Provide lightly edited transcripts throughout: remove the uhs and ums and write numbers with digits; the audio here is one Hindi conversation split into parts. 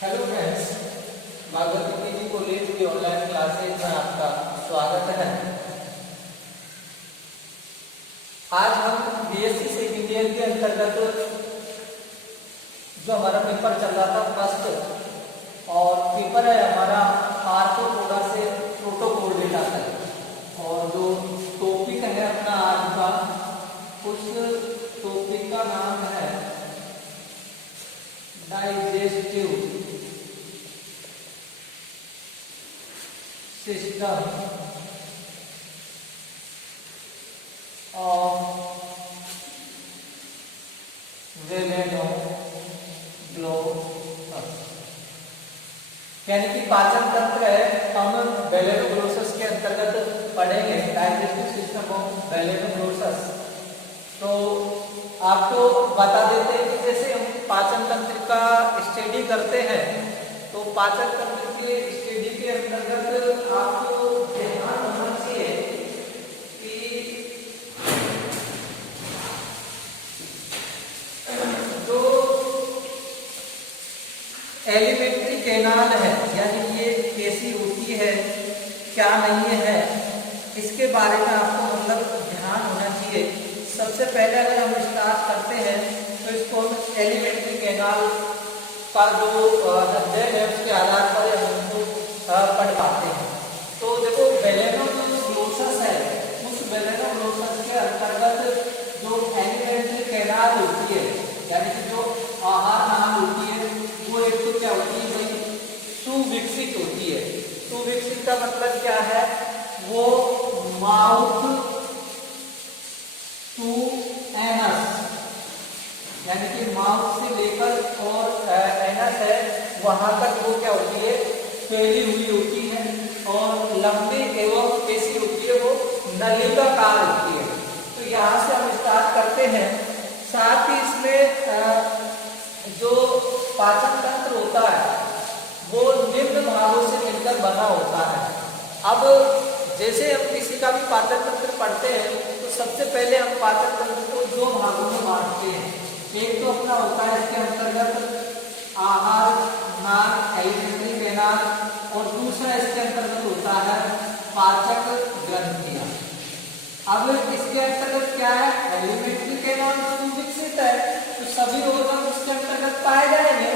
हेलो फ्रेंड्स, भागवती पीजी कॉलेज की ऑनलाइन क्लासेज में आपका स्वागत है। आज हम बीएससी सेकंड ईयर के अंतर्गत जो हमारा पेपर चल रहा था फर्स्ट और पेपर है हमारा आर्थ्रोपोडा से प्रोटोपोडेटा तक, और जो टॉपिक है अपना आज का, उस टॉपिक का नाम है डाइजेस्टिव सिस्टम ऑफ वेलेनोग्लोसस, यानी कि पाचन तंत्र है। हम वेलेनोग्लोसस के अंतर्गत पढ़ेंगे डाइजेस्टिव सिस्टम ऑफ वेलेनोग्लोसस। तो आपको बता देते हैं कि जैसे हम पाचन तंत्र का स्टडी करते हैं, तो पाचन तंत्र के स्टडी के अंतर्गत आपको ध्यान होना चाहिए कि जो एलिमेंट्री कैनाल है, यानी ये कैसी होती है, क्या नहीं है, इसके बारे में आपको ध्यान होना चाहिए। सबसे पहले अगर हम स्टार्ट करते हैं तो इसको हम एलिमेंट्री कैनाल का जो अध्ययन है उसके आधार पर हम उनको पढ़ पाते हैं। तो देखो, वेलेनोग्लोसस है, उस वेलेनोग्लोसस के अंतर्गत जो एलिमेंट्री कैनाल होती है, यानी कि जो आहार नाल होती है, वो एक तो क्या होती है भाई, सुविकसित होती है। सुविकसित का मतलब क्या है, वो माउथ टू एनस, यानी कि माउथ से लेकर और एनस है वहां तक वो क्या होती है, फैली हुई होती है, और लंबी एवं कैसी होती है, वो नलिकाकार होती है। तो यहाँ से हम स्टार्ट करते हैं। साथ ही इसमें जो पाचन तंत्र होता है वो निम्न भागों से मिलकर बना होता है। अब जैसे हम किसी का भी पाचन तंत्र पढ़ते हैं तो सबसे पहले हम पाचन तंत्र को दो भागों में बांटते हैं। एक तो अपना होता है इसके अंतर्गत आहार नाल, एलिमेंट्री कैनाल, और दूसरा इसके अंतर्गत होता है पाचक ग्रंथियां। अब इसके अंतर्गत क्या है, एलिमेंट्री कैनाल सुविकसित है तो सभी ऑर्गन उसके अंतर्गत पाए जाएंगे,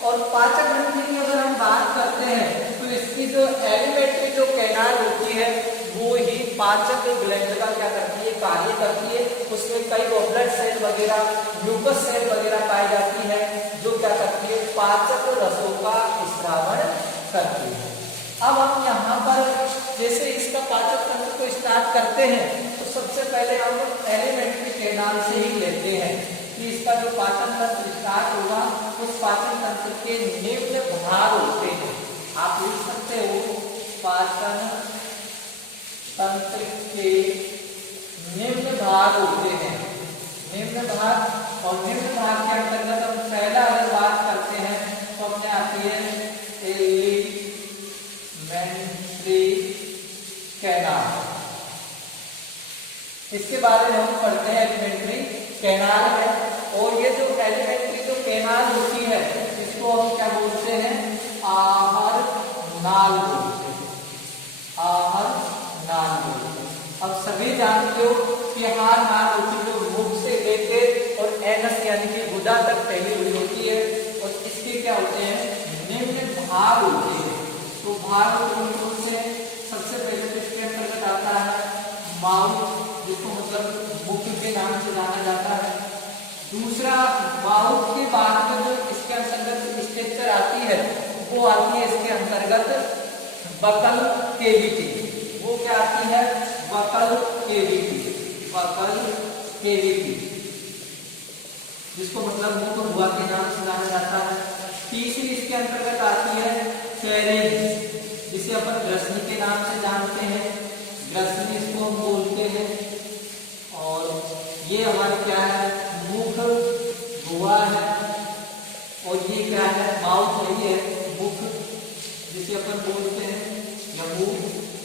और पाचक ग्रंथि की अगर हम बात करते हैं तो इसकी जो एलिमेंट्री जो कैनाल होती है वो ही पाचक ग्लैंड का क्या करती है, कार्य करती है। उसमें कई गॉबलेट सेल वगैरह, म्यूकस सेल वगैरह पाई जाती है जो क्या करती है, पाचक रसों का स्रावण करती है। अब हम यहाँ पर जैसे इसका पाचक तंत्र को स्टार्ट करते हैं तो सबसे पहले हम एलिमेंट्री कैनाल से ही लेते हैं कि इसका जो पाचन तंत्र स्टार्ट होगा उस पाचन तंत्र के निम्न भाग होते हैं। आप लिख सकते हो पाचन तंत्र के निम्न भाग होते हैं, निम्न भाग। और निम्न भाग के अंतर्गत हम पहला अगर बात करते हैं तो अपने आती है एलिमेंट्री कैनाल। इसके बारे में हम पढ़ते हैं एलिमेंट्री कैनाल है, और ये जो एलिमेंट्री जो कैनाल होती है इसको हम क्या बोलते हैं, आहार नाल बोलते हैं, आहार नाल बोलते हैं। अब सभी जानते हो कि आहार नाल होती है जो मुख से लेके और एनस यानी कि गुदा तक फैली हुई होती है, और इसके क्या होते हैं, निम्न भाग होते हैं। तो भाग कौन से, सबसे पहले तो इसके अंतर्गत आता है माउथ, जिसको मतलब मुख के नाम से जाना जाता है। दूसरा, माउथ के बाद में जो इसके अंतर्गत स्ट्रक्चर आती है वो आती है इसके अंतर्गत बकल केविटी। वो क्या आती है, बकल केविटी, बकल केविटी, जिसको मतलब मुख गुहा के नाम से जाना जाता है। तीसरी इसके अंतर्गत आती है फेरेंज, जिसे अपन ग्रसनी के नाम से जानते हैं, ग्रसनी इसको हम बोलते हैं। और ये हमारी क्या है, मुख गुहा है, और ये क्या है, माउथ नहीं है, मुख जिसे अपन बोलते हैं या मुंह।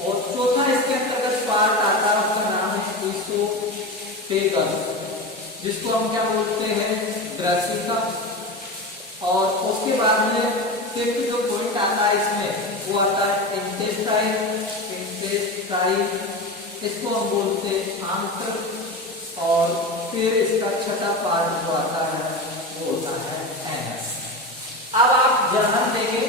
और चौथा इसके अंतर्गत पार्ट आता है, उसका नाम है इसोफेगस, जिसको हम क्या बोलते हैं, ग्रसिका। और उसके बाद में फिफ्थ जो पॉइंट आता है इसमें वो आता है इंटेस्टाइन। इंटेस्टाइन इसको हम बोलते हैं आंत्र, और फिर इसका छठा पार्ट जो आता है वो होता है एनस। अब आप ध्यान देंगे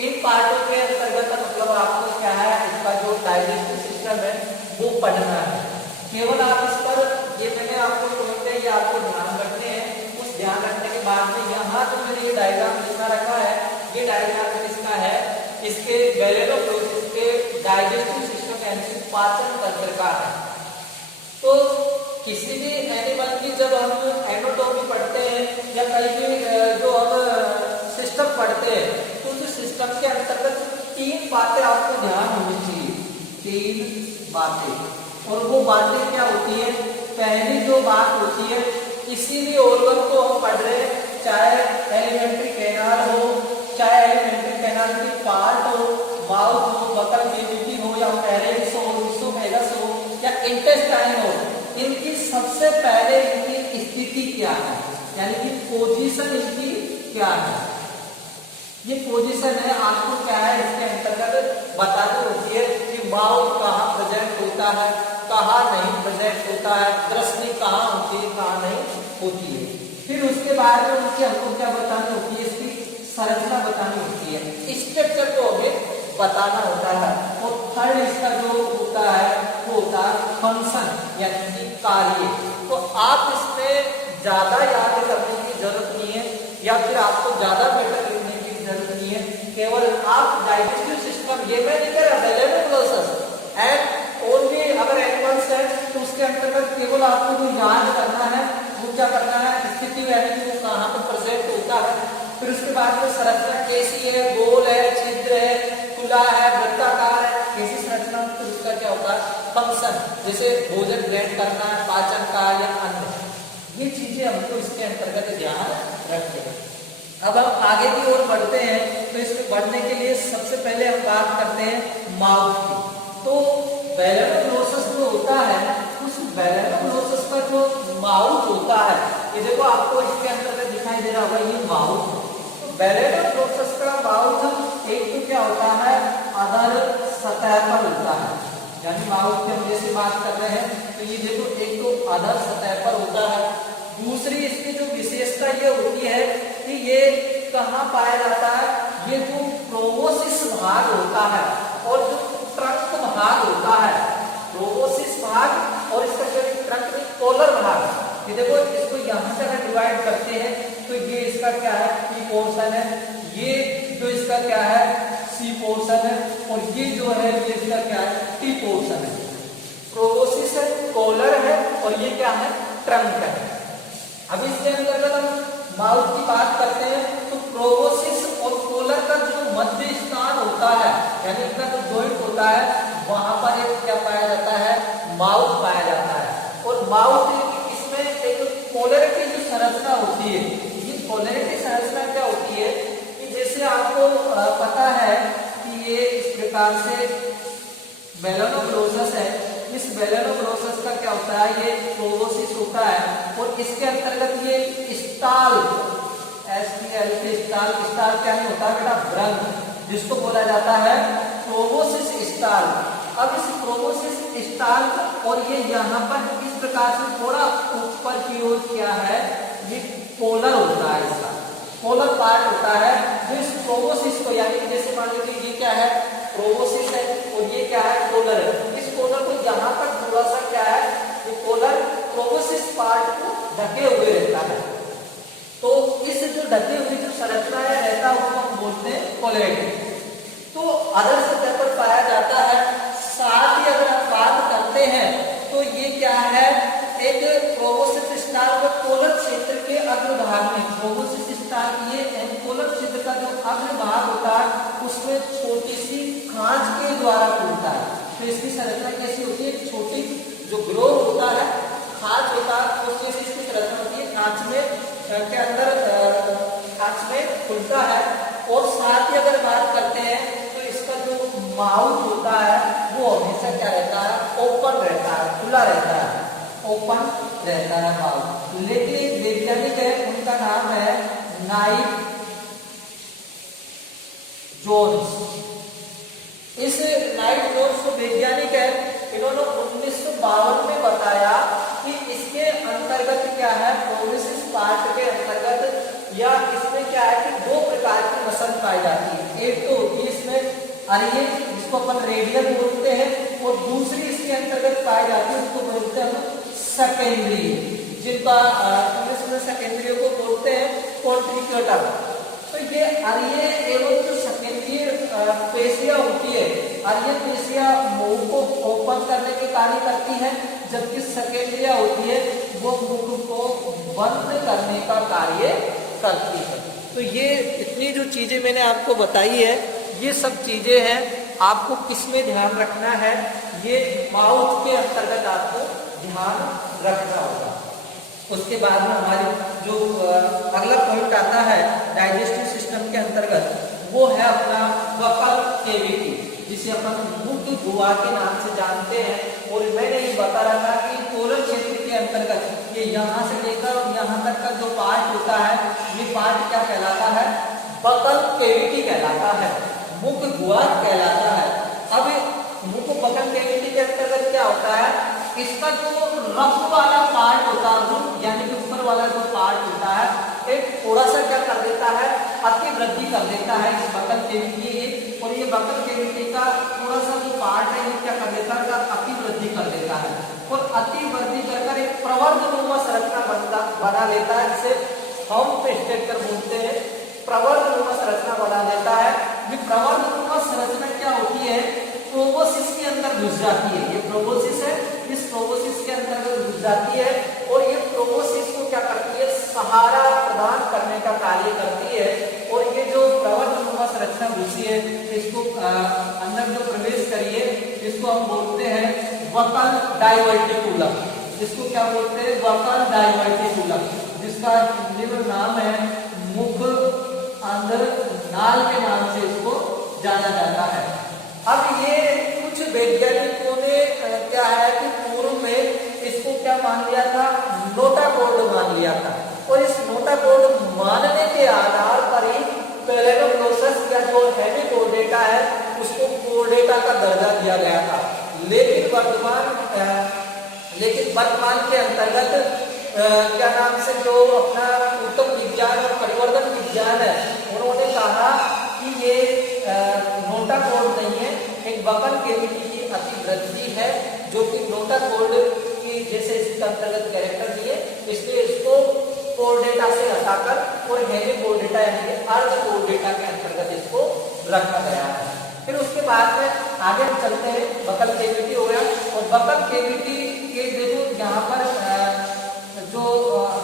इन पार्टों के अंतर्गत मतलब आपको क्या है, इसका जो डाइजेस्टिव सिस्टम है वो पढ़ना है। केवल आप इस पर ये मैंने आपको पॉइंट है ये आपको ध्यान रखने हैं। उस ध्यान रखने के बाद में यहाँ जो मैंने ये डायग्राम लिखा रखा है, ये डायग्राम किसका है, इसके गैलेनोप्रोसिस के डाइजेस्टिव सिस्टम यानी पाचन तंत्र का है। तो किसी भी एनिमल की जब हम एनाटॉमी पढ़ते हैं या कहीं भी जो हम सिस्टम पढ़ते हैं तो उस सिस्टम के अंतर्गत तीन बातें आपको ध्यान होनी चाहिए, तीन बातें। और वो बातें क्या होती है, पहली जो बात होती है किसी भी ऑर्गन को हम पढ़ रहे हैं, चाहे एलिमेंट्री कैनाल हो, चाहे एलिमेंट्री कैनाल की पार्ट हो, माउथ हो, बकल केविटी हो, या फेरेंक्स हो, इसोफेगस हो, या इंटेस्टाइन हो, इनकी सबसे पहले इनकी स्थिति क्या है, यानी कि पोजीशन इनकी क्या है। ये पोजीशन है आपको क्या है इसके अंतर्गत बतानी होती है कि माउथ कहाँ प्रेजेंट होता है, कहाँ नहीं प्रेजेंट होता है, दृष्टि कहाँ होती है, कहाँ नहीं होती है। फिर उसके बाद में उनकी हमको क्या बतानी होती है, इसकी संरचना बतानी होती है, स्ट्रक्चर को हमें बताना होता है। और थर्ड इसका जो होता है वो होता है फंक्शन यानी कि कार्य। तो आप इसमें ज्यादा याद करने की जरूरत नहीं है या फिर आपको ज्यादा बेटर लिखने की जरूरत नहीं है, केवल आप डाइजेस्टिव सिस्टम ये मैं नहीं कह रहा गैलेनोप्रोसिस एंड ओनली अगर एनिमल्स है तो उसके अंतर्गत केवल आपको जो याद करना है वो क्या करना है, स्थिति यानी कि वो कहाँ पर प्रेजेंट होता है। फिर उसके बाद में संरचना कैसी है, गोल है, छिद्र है, खुला है, वृत्ताकार है, कैसी संरचना। फिर उसका क्या होता है फंक्शन, जैसे भोजन ग्रहण करना है, पाचन का या अन्य, ये चीजें हमको इसके अंतर्गत ध्यान रखते हैं। अब हम आगे की ओर बढ़ते हैं तो इसमें बढ़ने के लिए सबसे पहले हम बात करते हैं माउथ की। तो गैलेनोप्रोसिस जो होता है उस गैलेनोप्रोसिस का जो माउथ होता है, ये देखो आपको इसके अंतर्गत दिखाई दे रहा होगा ये माउथ। तो गैलेनोप्रोसिस का माउथ एक तो क्या होता है अधर सतह पर होता है, यानी माउथ की हम जैसे बात कर रहे हैं तो ये देखो एक तो अधर सतह पर होता है। दूसरी इसकी जो विशेषता ये होती है कि ये कहाँ पाया जाता है, ये जो प्रोबोसिस भाग होता है और जो ट्रंक भाग होता है, प्रोबोसिस भाग और इसका जो ट्रंक में कॉलर भाग, ये देखो इसको यहाँ से अगर डिवाइड करते हैं तो ये इसका क्या है पी पोर्शन है, ये जो इसका क्या है सी पोर्शन है, और ये जो है ये इसका क्या है टी पोर्शन है। प्रोबोसिस है, कॉलर है, और ये क्या है ट्रंक है। अब इसके अंतर्गत हम माउथ की बात करते हैं तो प्रोबोसिस और कॉलर का जो मध्य स्थान होता है यानी इनका जो जॉइंट होता है वहां पर एक क्या पाया जाता है माउथ पाया जाता है। और माउथ इसमें एक कॉलर की जो संरचना होती है, ये कॉलर की संरचना क्या होती है कि जैसे आपको पता है कि ये इस प्रकार से गैलेनोप्रोसिस है, इस गैलेनोप्रोसिस का क्या होता है ये प्रोबोसिस होता है, और इसके अंतर्गत ये स्टाल एसटीएल के स्टाल क्या नहीं होता बेटा ब्रंग, जिसको बोला जाता है प्रोबोसिस स्टाल। अब इस प्रोबोसिस स्टाल और ये यहाँ पर इस प्रकार से थोड़ा ऊपर की ओर क्या है ये कॉलर होता है, इसका कॉलर पार्ट होता है जो इस प्रोबोसिस को यानी जैसे मान लीजिए ये क्या है प्रोबोसिस है और ये क्या है कॉलर है, इस कॉलर को यहाँ पर थोड़ा सा क्या है ये कॉलर प्रोबोसिस पार्ट को ढके हुए रहता है। तो इस जो ढके हुए जो संरचना है रहता है उसको हम बोलते हैं कॉलरेट। तो अधर सतह पर पाया जाता है। साथ ही अगर हम बात करते हैं तो ये क्या है एक प्रोबोसिस स्टाल व कॉलर क्षेत्र के अग्रभाग में, प्रोबोसिस स्टाल ये कॉलर क्षेत्र का जो अग्रभाग होता है उसमें छोटी सी खांच के द्वारा खुलता है। तो इसकी संरचना कैसी होती है, छोटी जो ग्रोव होता है खांच होता है उस जैसी इसकी संरचना होती है, खांच में के अंदर खांच में खुलता है। और साथ ही अगर बात करते हैं तो इसका जो माउथ होता है वो हमेशा क्या रहता है ओपन रहता है, खुला रहता है, ओपन रहता है माउथ। लेकिन एक वैज्ञानिक है उनका नाम है नाइट सोर्स वैज्ञानिक है, इन्होंने 1952 में बताया कि इसके अंतर्गत क्या है, प्रोबेसिस पार्ट के अंतर्गत या इसमें क्या है कि दो प्रकार की नस्ल पाई जाती है। एक तो होती है इसमें अरिये, जिसको अपन रेडियल बोलते हैं, और दूसरी इसके अंतर्गत पाई जाती है, उसको बोलते हैं सेकेंडरी, जिनका इंग्लिश में सेकेंडरी को बोलते हैं कॉन्ट्रिक्यूटर। तो ये अरिये एवं जो सेकेंडरी पेशियां होती है, अरिये पेशियां मुंह को ओपन करने के कार्य करती है, जबकि सेकेंडरिया होती है वो मुंह को बंद करने का कार्य करती है। तो ये इतनी जो चीजें मैंने आपको बताई है, ये सब चीजें हैं, आपको किसमें ध्यान रखना है, ये माउथ के अंतर्गत आपको ध्यान रखना होगा। उसके बाद में हमारी जो अगला पॉइंट आता है डाइजेस्टिव सिस्टम के अंतर्गत, वो है अपना वोकल कैविटी, जिसे अपन मुख गुहा के नाम से जानते हैं। और मैंने ये बता रहा था कि कोलन क्षेत्र के अंतर्गत ये यहाँ से लेकर यहाँ तक का जो पार्ट होता है, ये पार्ट क्या कहलाता है, वोकल कैविटी कहलाता है, मुख गुहा कहलाता है। अब मुख वोकल कैविटी के अंतर्गत क्या होता है, इसका जो रफ वाला पार्ट होता है, यानी कि ऊपर वाला जो पार्ट होता है, एक थोड़ा सा क्या कर देता है, अति वृद्धि कर देता है इस वोकल कैविटी। और ये वोकल कैविटी का थोड़ा सा जो पार्ट है, ये क्या कर देता है, अति वृद्धि कर देता है, और अति वृद्धि कर एक प्रवर्धनुमा संरचना बना लेता है, जिसे हम स्ट्रक्चर बोलते हैं, प्रवर्धनुमा संरचना बना लेता है। ये प्रवर्धनुमा संरचना क्या होती है, प्रोबोसिस के अंदर घुस जाती है। ये प्रोबोसिस है, इस प्रोबोसिस के अंतर्गत घुस जाती है, और ये प्रोबोसिस को क्या करती है, सहारा प्रदान करने का कार्य करती है। और ये जो प्रवर्धनुमा संरचना घुसी है, इसको अंदर जो प्रवेश करिए, इसको हम बोलते हैं वोकल डाइवर्टिकुलम। इसको क्या बोलते हैं, वोकल डाइवर्टिकुलम, जिसका हिंदी नाम है मुख अंदर नाल के नाम से इसको जाना जाता है। अब ये कुछ वैज्ञानिकों ने क्या है कि पूर्व में इसको क्या मान लिया था, नोटाकॉर्ड मान लिया था, और इस नोटाकॉर्ड मानने के आधार पर ही पेलेनोप्लोसस या जो हेमिकोर्डेटा है उसको कोर्डेटा का दर्जा दिया गया था। लेकिन वर्तमान के अंतर्गत क्या नाम से जो अपना उत्तम विज्ञान और परिवर्तन विज्ञान है, उन्होंने कहा कि ये नोटाकॉर्ड नहीं है, एक वोकल कैविटी की अति वृद्धि है, जो कि नोटाकॉर्ड की जैसे इसके अंतर्गत कैरेक्टर दिए, इसलिए इसको कोर्डेटा से हटाकर और हेमिकोर्डेटा यानी कि अर्ध कोर्डेटा के अंतर्गत इसको रखा गया है। फिर उसके बाद में आगे हम चलते हैं, वोकल कैविटी हो गया, और वोकल कैविटी के देखो यहाँ पर जो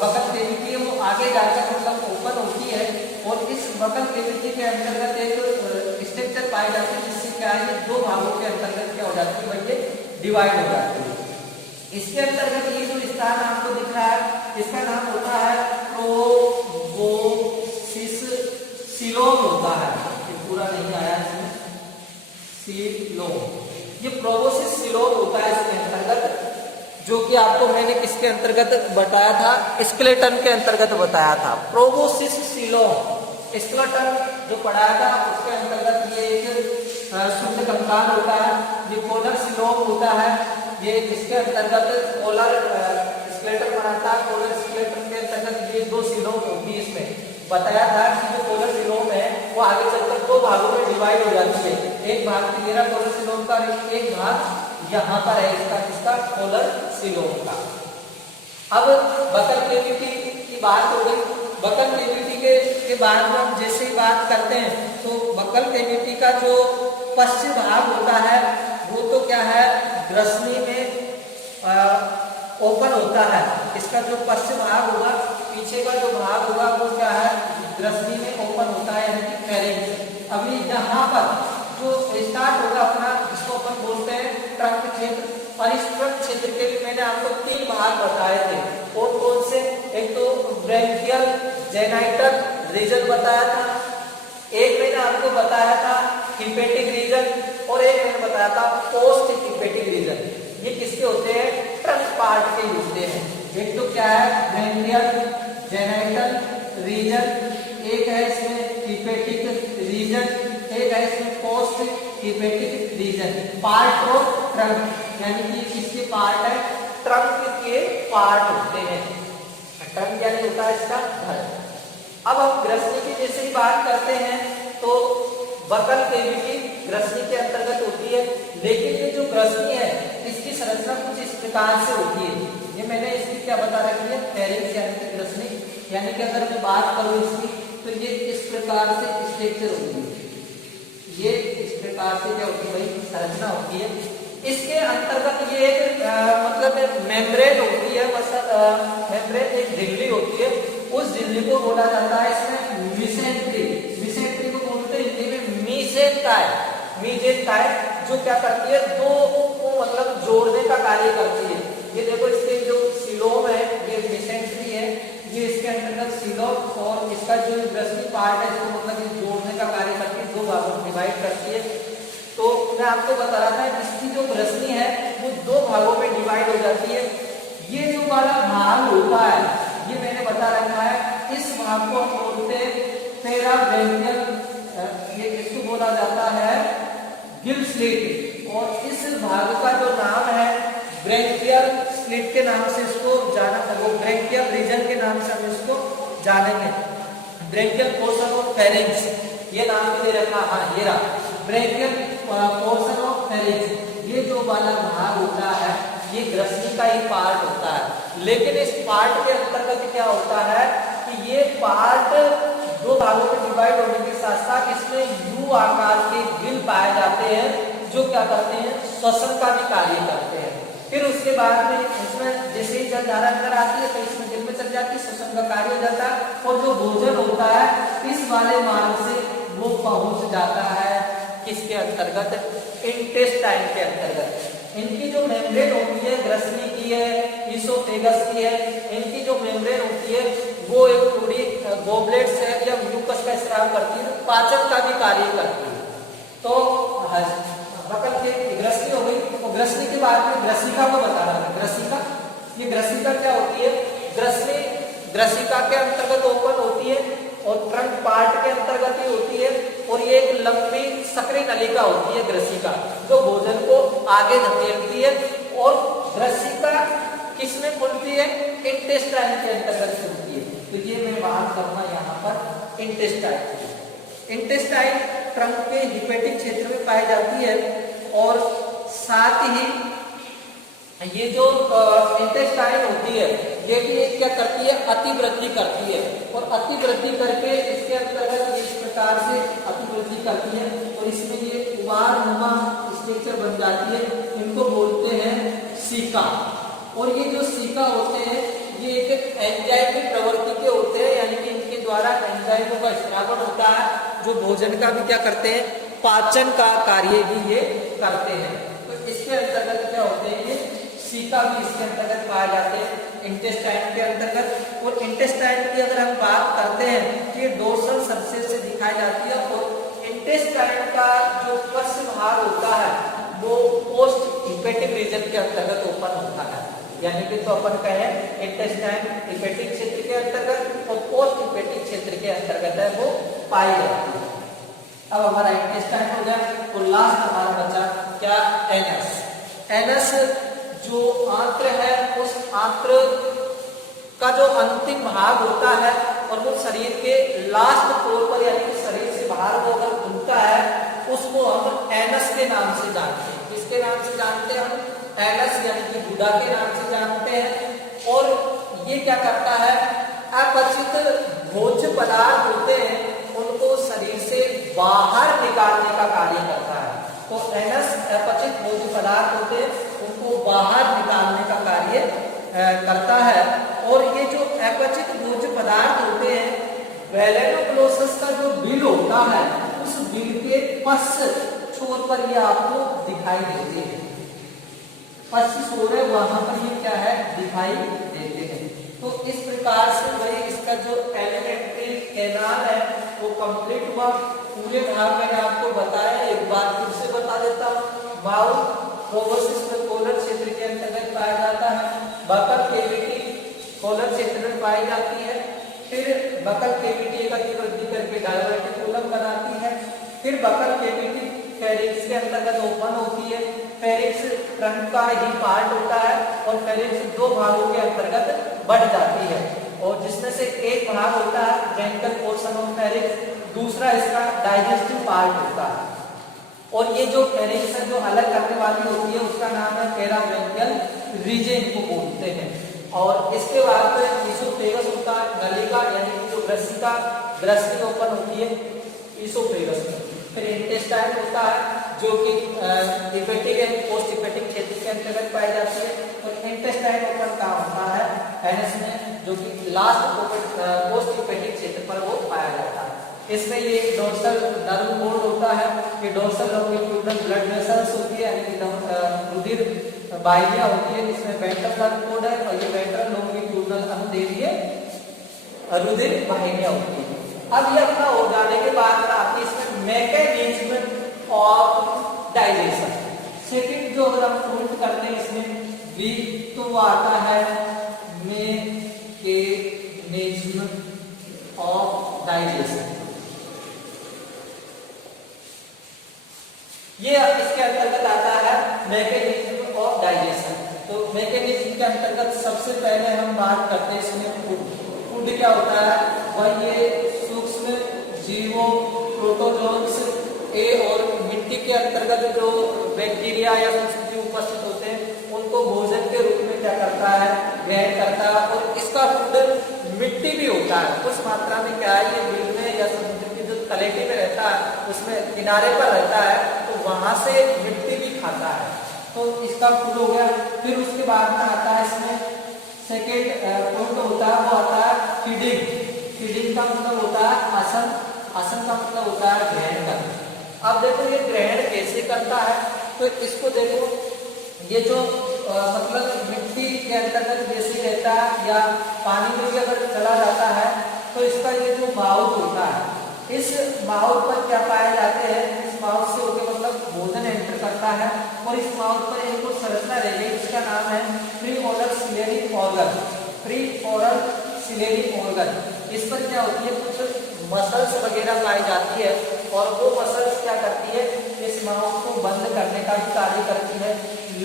वोकल कैविटी है वो आगे जाकर मतलब ओपन होती है, और इस वोकल कैविटी के अंतर्गत एक स्ट्रक्चर पाई जाती है, जिससे क्या है दो भागों के अंतर्गत क्या हो जाती है, बच्चे डिवाइड हो जाती है। इसके अंतर्गत ये जो स्थान आपको दिख रहा है, इसका नाम होता है प्रोबोसिस सिलोम होता है, ये पूरा नहीं आया इसमें, सिलोम, ये प्रोबोसिस सिलोम होता है इसके अंतर्गत, जो कि आपको मैंने किसके अंतर्गत बताया था, स्केलेटन के अंतर्गत बताया था। प्रोबोसिस सिलोम स्केलेटन जो पढ़ाया था उसके अंतर्गत ये एक शुद्ध कंकाल होता है, ये पोलर सिलोम होता है, ये इसके अंतर्गत पोलर स्केलेटन बनाता है। पोलर स्केलेटन के अंतर्गत ये दो सिलोम होगी। इसमें बताया था कि जो पोलर सिलोम है वो आगे चलकर दो भागों में डिवाइड हो जाती है, एक भाग क्लियर पोलर सिलोम का, एक भाग यहाँ पर है इसका पोलर सिलोम का। अब वोकल कैविटी की बात हो गई। वोकल कैविटी के बाद में हम जैसे ही बात करते हैं तो वोकल कैविटी का जो पश्चिम भाग होता है वो तो क्या है, ग्रसनी में ओपन होता है। इसका जो पश्चिम भाग होगा, पीछे का जो भाग होगा वो क्या है, ग्रसनी में ओपन होता है, यानी कि फेरिंक्स। अभी यहाँ पर जो स्टार्ट होगा अपना, जिसको अपन बोलते हैं ट्रंक क्षेत्र, और इस ट्रंक क्षेत्र के लिए मैंने आपको तीन भाग बताए थे। कौन कौन से, एक तो ब्रैंकियल जेनाइटल रीजन बताया था, एक मैंने आपको बताया था हिपेटिक रीजन, और एक मैंने बताया था पोस्ट हिपेटिक रीजन। ये किसके होते हैं, ट्रंक पार्ट के होते हैं। एक तो क्या है ब्रैंकियल जेनाइटल रीजन, एक है इसमें हिपेटिक रीजन, एक है इसमें post hepatic region, part of trunk, यानी कि किसके पार्ट है, ट्रंक के पार्ट होते हैं। ट्रंक यानी होता है इसका घर। अब हम ग्रसनी की जैसे ही बात करते हैं तो बकल कैविटी ग्रसनी के अंतर्गत होती है, लेकिन ये जो ग्रसनी है इसकी संरचना कुछ इस प्रकार से होती है। ये मैंने इसकी क्या बता रखी है, फेरिंक्स यानी कि ग्रसनी, यानी कि अगर मैं बात करूं इसकी तो ये इस प्रकार से स्ट्रक्चर होती है, ये इस प्रकार से क्या होती है भाई, संरचना होती है। इसके अंतर्गत ये एक मतलब मेम्ब्रेन होती है, मेम्ब्रेन एक झिल्ली होती है, उस झिल्ली को बोला जाता है इसमें मिसेंट्री। मिसेंट्री को बोलते हैं हिंदी में मीसेंकाई। मीसेंकाई जो क्या करती है, दो को मतलब जोड़ने का कार्य करती है। ये देखो इसके जो सीलोम है ये मिसेंट्री है, ये इसके अंतर्गत सीलोम, और इसका जो ग्रसनी पार्ट है इसको मतलब ये जोड़ने का कार्य करती है, दो भागों में डिवाइड करती है। तो मैं आपको बता रहा था इसकी जो ग्रसनी है वो दो भागों में डिवाइड हो जाती है। ये जो वाला भाग होता है ये मैंने बता रखा है, इस भाग को हम बोलते हैं पेराब्रेंकियल, ये इसको बोला जाता है गिल स्लिट, और इस भाग का जो नाम है ब्रेंकियल स्लिट के नाम से इसको जाना, वो ब्रेंकियल रीजन के नाम से हम इसको जानेंगे। ब्रेंकियल पोर्शन ऑफ फेरिंक्स ये नाम भी दे रखा, हाँ ये रहा ब्रेंकियल पोर्शन ऑफ फेरिंक्स। ये जो वाला भाग होता है ये ग्रसनी का ही पार्ट होता है, लेकिन इस पार्ट के अंतर्गत क्या होता है कि ये पार्ट दो भागों में डिवाइड होने के साथ साथ इसमें यू आकार के गिल पाए जाते हैं, जो क्या करते हैं, श्वसन का भी कार्य करते हैं। फिर उसके बाद में इसमें जैसे ही जल धारा अंदर आती है तो इसमें गिल में चल जाती है, श्वसन का कार्य हो जाता है, और जो भोजन होता है इस वाले मार्ग से वो पहुंच जाता है किसके अंतर्गत, इंटेस्टाइन के अंतर्गत। इनकी जो मेम्ब्रेन होती है ग्रसनी की है, ईसोफेगस की है, इनकी जो मेम्ब्रेन होती है वो एक थोड़ी गोबलेट से या म्यूकस का स्राव करती है, पाचन का भी कार्य करती है। तो बकल की ग्रसनी हो गई, तो ग्रसनी के बाद में ग्रसिका को बता रहा है। ग्रसिका, ये ग्रसिका क्या होती है, ग्रसनी ग्रसिका के अंतर्गत ओपन होती है और ट्रंक पार्ट के अंतर्गत ही होती है, और ये एक लंबी सक्रिय नलिका होती है ग्रसिका, जो भोजन को आगे धकेलती है। और ग्रसिका किसमें खुलती है, इंटेस्टाइन के अंतर्गत खुलती है। तो ये मैं बात करूंगा यहाँ पर इंटेस्टाइन। इंटेस्टाइन ट्रंक के हिपेटिक क्षेत्र में पाई जाती है, और साथ ही ये जो इंटेस्टाइन होती है ये भी क्या करती है, अतिवृद्धि करती है, और अतिवृद्धि करके इसके अंतर्गत इस प्रकार से अतिवृद्धि करती है, और इसमें ये उबारनुमा स्ट्रक्चर बन जाती है। इनको बोलते हैं सीका। और ये जो सीका होते हैं ये एक एंजाइमिक प्रवृत्ति के होते हैं, यानी कि इनके द्वारा एंजाइमों का स्रावन होता है, जो भोजन का भी क्या करते हैं, पाचन का कार्य भी ये करते हैं। तो इसके अंतर्गत क्या होते हैं, ये सीका भी इसके अंतर्गत पाए जाते हैं इंटेस्टाइन के अंतर्गत। और इंटेस्टाइन की अगर हम बात करते हैं कि ये डोर्सल सबसेल से दिखाई जाती है, और इंटेस्टाइन का जो पश्च भाग होता है वो पोस्ट हिपेटिक रीजन के अंतर्गत ओपन होता है, यानी कि तो अपन कहें इंटेस्टाइन हिपेटिक क्षेत्र के अंतर्गत और पोस्ट हिपेटिक क्षेत्र के अंतर्गत है वो पाई जाती है। अब हमारा इंटेस्टाइन हो गया, तो लास्ट हमारा बचा क्या, एनस। एनस जो आंत्र है, उस आंत्र का जो अंतिम भाग होता है और वो शरीर के लास्ट फ्लोर पर, यानी कि शरीर से बाहर वो अगर खुलता है, उसको हम एनस के नाम से जानते हैं। किसके नाम से जानते हैं हम, एनस, यानी कि गुदा के नाम से जानते हैं। और ये क्या करता है, अपचित भोज्य पदार्थ होते हैं उनको शरीर से बाहर निकालने का कार्य करता है। तो एनस अपचित भोज्य पदार्थ होते हैं उनको बाहर निकालने का कार्य करता है। और ये जो अपचित भोज्य पदार्थ होते हैं, वेलेनोक्लोसस का जो बिल होता है, उस बिल के पश्च छोर पर ये आपको दिखाई देते हैं। पश्च छोर है वहां पर ये क्या है, दिखाई देते हैं। तो इस प्रकार से भाई इसका जो एलिमेंट्री कैनाल है वो कंप्लीट हुआ। पूरे भाग मैंने आपको बताया, एक बार फिर से बता देता हूँ। बाउल प्रोबोसिस में कोलर क्षेत्र के अंतर्गत पाया जाता है। बकल कैविटी कोलर क्षेत्र में पाई जाती है। फिर बकल कैविटी एक अतिवृद्धि करके डायवर्टिकुलम बनाती है। फिर बकल कैविटी फेरिंग्स के अंतर्गत ओपन होती है। फेरिंग्स फ्रंट का ही पार्ट होता है और फेरिंग्स दो भागों के अंतर्गत बढ़ जाती है और जिसमें से एक भाग होता है ब्रैंकियल पोर्शन ऑफ फेरिंग्स, दूसरा इसका डाइजेस्टिव पार्ट होता है। और ये जो फेरिंग्स जो अलग करने वाली होती है उसका नाम है पेराब्रैंकियल रीजन को बोलते हैं। और इसके बाद में ईसोफेगस होता है, गले का यानी कि जो ग्रसनी ओपन होती है ईसोफेगस में। फिर इंटेस्टाइन होता है जो कि हिपेटिक एंड पोस्ट हिपेटिक क्षेत्र के अंतर्गत पाई जाती है और इंटेस्टाइन ओपन का होता है एनएस में जो कि लास्ट पोस्ट हिपेटिक क्षेत्र पर वो पाया जाता है। इसमें ये डोर्सल नर्व कोड होता है, ये डोर्सल लॉन्गिट्यूडनल ब्लड वेसल्स होती है यानी कि रुधिर वाहिनियां होती है। इसमें वेंट्रल नर्व कोड है और ये वेंट्रल लॉन्गिट्यूडनल अनुदैर्ध्य रुधिर वाहिनियां होती है। अब ये अपना हो जाने के बाद आती है इसमें मैकेनिज्म ऑफ डाइजेशन। सेकंड जो अगर हम उल्ट करते हैं इसमें वी तो वो आता है मैकेनिज्म ऑफ डाइजेशन। ये इसके अंतर्गत आता है मैकेनिज्म ऑफ डाइजेशन। तो मैकेनिज्म के अंतर्गत सबसे पहले हम बात करते हैं इसमें फूड क्या होता है, वह ये सूक्ष्म जीवों प्रोटोजोन्स ए और मिट्टी के अंतर्गत जो बैक्टीरिया या सूक्ष्म जीव उपस्थित होते हैं उनको भोजन के रूप में क्या करता है, ग्रहण करता है। और इसका फूड मिट्टी भी होता है, कुछ मात्रा में क्या है, ये बिल में या समुद्र की जो तलहटी में रहता है उसमें किनारे पर रहता है तो वहां से मिट्टी भी खाता है। तो इसका फूड हो गया। फिर उसके बाद में आता है इसमें सेकेंड पॉइंट होता है वो आता है फीडिंग। फीडिंग का मतलब होता है आसन, आसन का मतलब होता है ग्रहण करना। अब देखो ये ग्रहण कैसे करता है, तो इसको देखो ये जो मतलब मिट्टी के अंतर्गत जैसे रहता है या पानी में भी अगर चला जाता है तो इसका ये जो माउथ होता है, इस माउथ पर क्या पाए जाते हैं, इस माउथ से होकर मतलब भोजन एंटर करता है और इस माउथ पर एक संरचना रह गई इसका नाम है pre oral ciliary organ. Pre oral ciliary organ, इस पर क्या होती है, कुछ मसल्स वगैरह पाई जाती है और वो मसल्स क्या करती है, इस माउथ को बंद करने का भी कार्य करती है,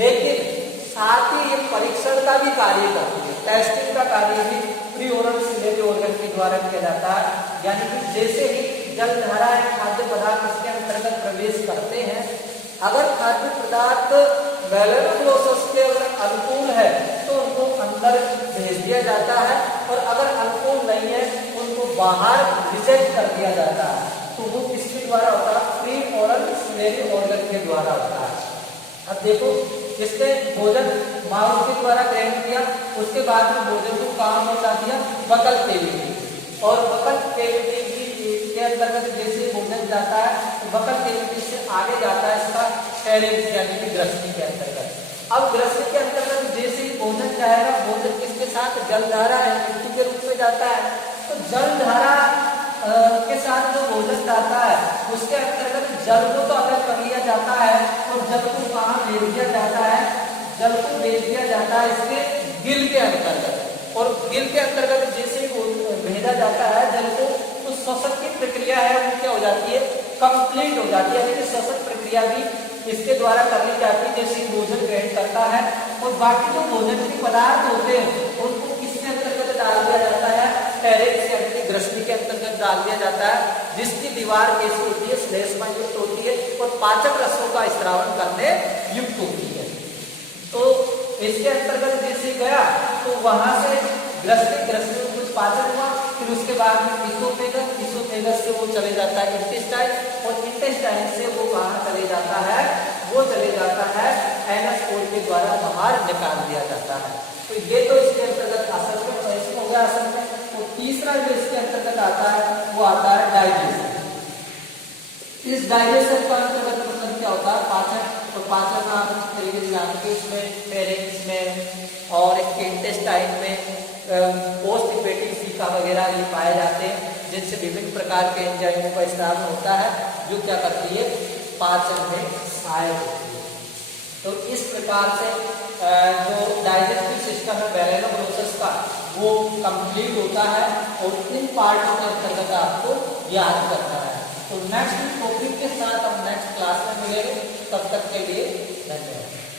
लेकिन साथ ही ये परीक्षण का भी कार्य करती है। टेस्टिंग का कार्य भी प्री ओरल सिलेरी ऑर्गन के द्वारा किया जाता है। यानी कि जैसे ही जलधारा या खाद्य पदार्थ इसके अंतर्गत प्रवेश करते हैं, अगर खाद्य पदार्थ मेलानोग्लोसस के अगर अनुकूल है तो उनको अंदर भेज दिया जाता है और अगर अनुकूल नहीं है उनको बाहर रिजेक्ट कर दिया जाता है। तो वो किसके द्वारा होता है, प्री ओरल सिलेरी ऑर्गन के द्वारा होता है। अब देखो इसने भोजन माउथ के द्वारा ग्रहण किया, उसके बाद में भोजन को कहाँ पहुंचा दिया, बकल केविटी। और बकल केविटी के अंतर्गत जैसे भोजन जाता है तो बकल केविटी से आगे जाता है इसका फेरिंक्स यानी कि ग्रसनी के अंतर्गत। अब ग्रसनी के अंतर्गत जैसे ही भोजन जाएगा, भोजन किसके साथ, जलधारा है, मिट्टी के रूप में जाता है। तो जलधारा के साथ जो भोजन जाता है उसके अंतर्गत जल को तो अलग कर लिया जाता है और जल को कहाँ भेज दिया जाता है, जल को भेज दिया जाता है इसके गिल के अंतर्गत। और गिल के अंतर्गत जैसे ही भेजा जाता है जल को, तो श्वसन की प्रक्रिया है वो क्या हो जाती है, कंप्लीट हो जाती है। यानी कि श्वसन प्रक्रिया भी इसके द्वारा कर ली जाती है जैसे भोजन ग्रहण करता है। और बाकी जो भोजन के पदार्थ होते हैं उनको किसके अंतर्गत डाल दिया जाता है, फेरिंक्स यानी कि ग्रसनी के अंतर्गत डाल दिया जाता है, जिसकी दीवार कैसी होती है, श्लेष्मा युक्त होती है और पाचक रसों का स्त्रावन करने युक्त होती है। तो इसके अंतर्गत जैसे गया तो वहां से ग्रसनी में कुछ पाचन हुआ, फिर उसके बाद में ईसोफेगस से वो चले जाता है इंटेस्टाइन और इंटेस्टाइन से वो कहाँ चले जाता है, वो चले जाता है एनस कोड के द्वारा बाहर निकाल दिया जाता है। तो ये तो इसके अंतर्गत असल में ऐसे हो गया असल में। तो तीसरा जो इसके अंतर्गत आता है वो आता है डाइजेशन। इस डाइजेशन का अंतर्गत मतलब क्या होता है, पाचन। तो पाचन आप इस तरीके से जानते हैं, इसमें फेरिंक्स में और इसके इंटेस्टाइन में पोस्ट हिपेटिक सीका वगैरह ये पाए जाते हैं, जिनसे विभिन्न प्रकार के एंजाइमों का स्त्राव होता है जो क्या करती है, पाचन में सहायक होती है। तो इस प्रकार से जो डाइजेस्टिव सिस्टम है मेलानोग्लोसस का वो कंप्लीट होता है और इन पार्टों के अंतर्गत आपको याद करना है। तो नेक्स्ट टॉपिक के साथ हम नेक्स्ट क्लास में तब तक के लिए धन्यवाद।